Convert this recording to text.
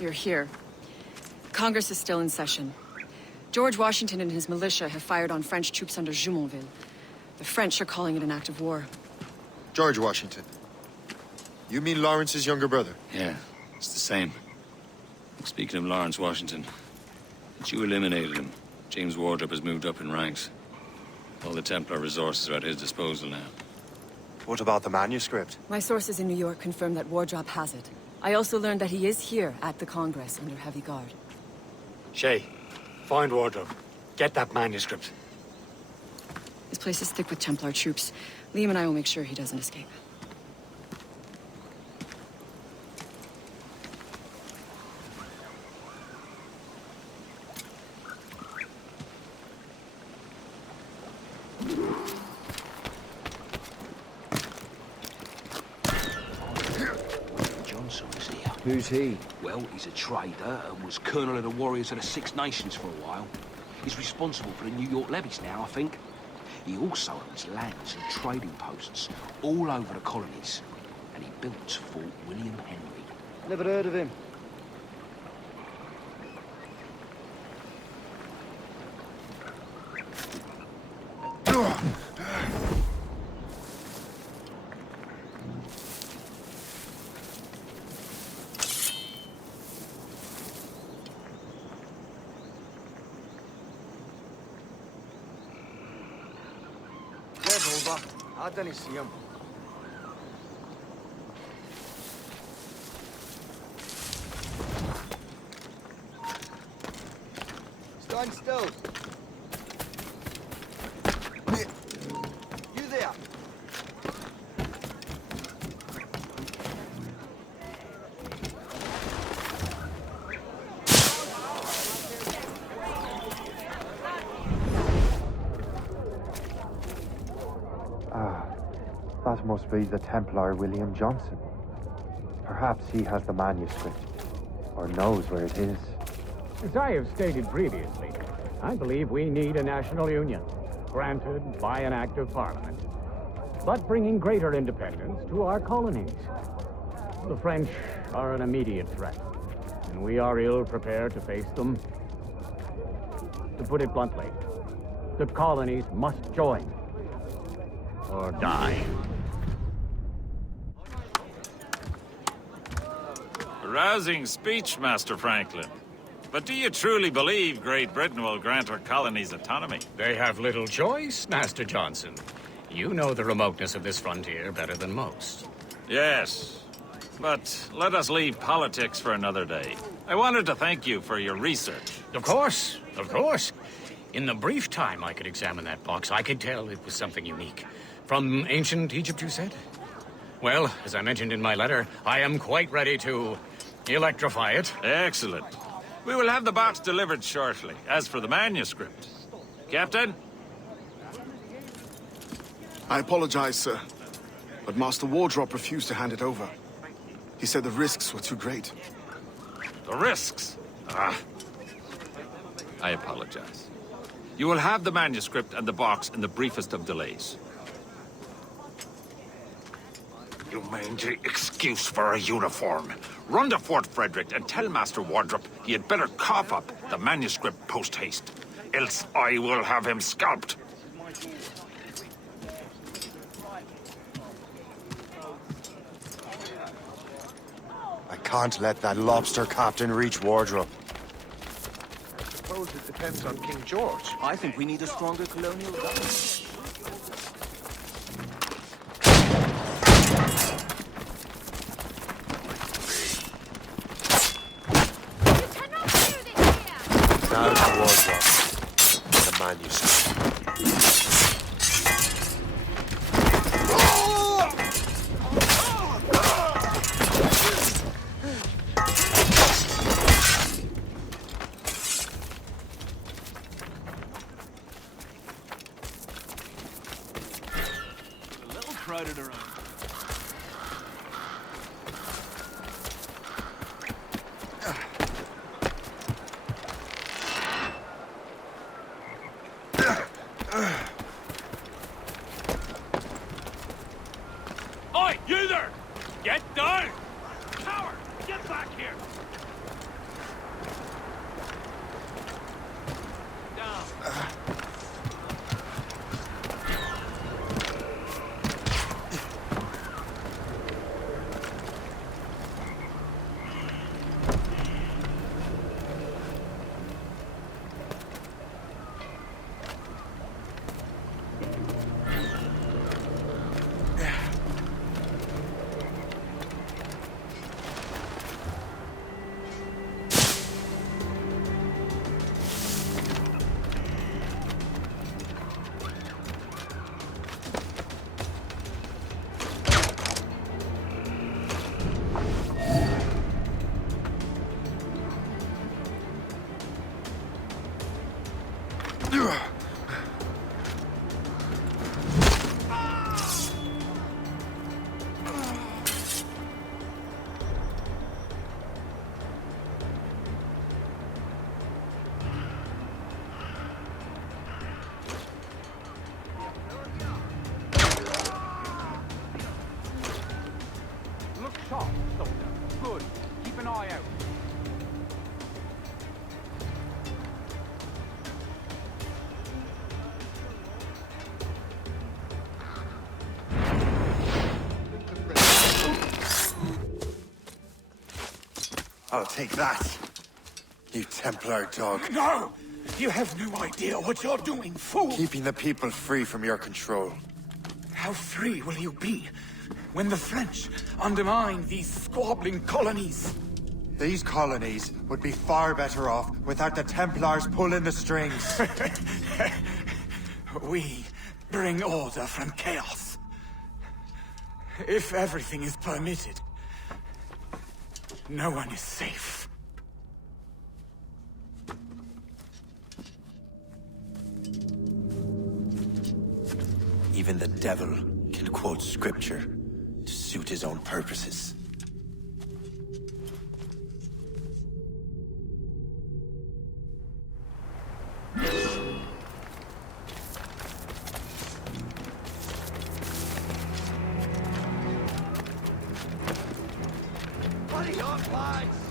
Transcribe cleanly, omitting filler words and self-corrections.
You're here. Congress is still in session. George Washington and his militia have fired on French troops under Jumonville. The French are calling it an act of war. George Washington. You mean Lawrence's younger brother? Yeah, it's the same. Speaking of Lawrence Washington, since you eliminated him, James Wardrop has moved up in ranks. All the Templar resources are at his disposal now. What about the manuscript? My sources in New York confirm that Wardrop has it. I also learned that he is here at the Congress under heavy guard. Shay, find Wardrop. Get that manuscript. This place is thick with Templar troops. Liam and I will make sure he doesn't escape. Who's he? Well, he's a trader and was colonel of the warriors of the Six Nations for a while. He's responsible for the New York levies now, I think. He also owns lands and trading posts all over the colonies. And he built Fort William Henry. Never heard of him. I don't see him. Stand still. You there. That must be the Templar William Johnson. Perhaps he has the manuscript, or knows where it is. As I have stated previously, I believe we need a national union, granted by an act of parliament, but bringing greater independence to our colonies. The French are an immediate threat, and we are ill prepared to face them. To put it bluntly, the colonies must join, or die. A rousing speech, Master Franklin. But do you truly believe Great Britain will grant her colonies autonomy? They have little choice, Master Johnson. You know the remoteness of this frontier better than most. Yes, but let us leave politics for another day. I wanted to thank you for your research. Of course, of course. In the brief time I could examine that box, I could tell it was something unique. From ancient Egypt, you said? Well, as I mentioned in my letter, I am quite ready to electrify it. Excellent. We will have the box delivered shortly. As for the manuscript... Captain? I apologize, sir, but Master Wardrop refused to hand it over. He said the risks were too great. The risks? Ah. I apologize. You will have the manuscript and the box in the briefest of delays. You mangy excuse for a uniform. Run to Fort Frederick and tell Master Wardrop he had better cough up the manuscript post-haste. Else I will have him scalped. I can't let that lobster captain reach Wardrop. I suppose it depends on King George. I think we need a stronger colonial government. Now to Wardrop. The manuscript. good. Keep an eye out. I'll take that, you Templar dog. No! You have no idea what you're doing, fool! Keeping the people free from your control. How free will you be when the French undermine these squabbling colonies? These colonies would be far better off without the Templars pulling the strings. We bring order from chaos. If everything is permitted, no one is safe. Even the devil can quote scripture to suit his own purposes. Buddy on flags!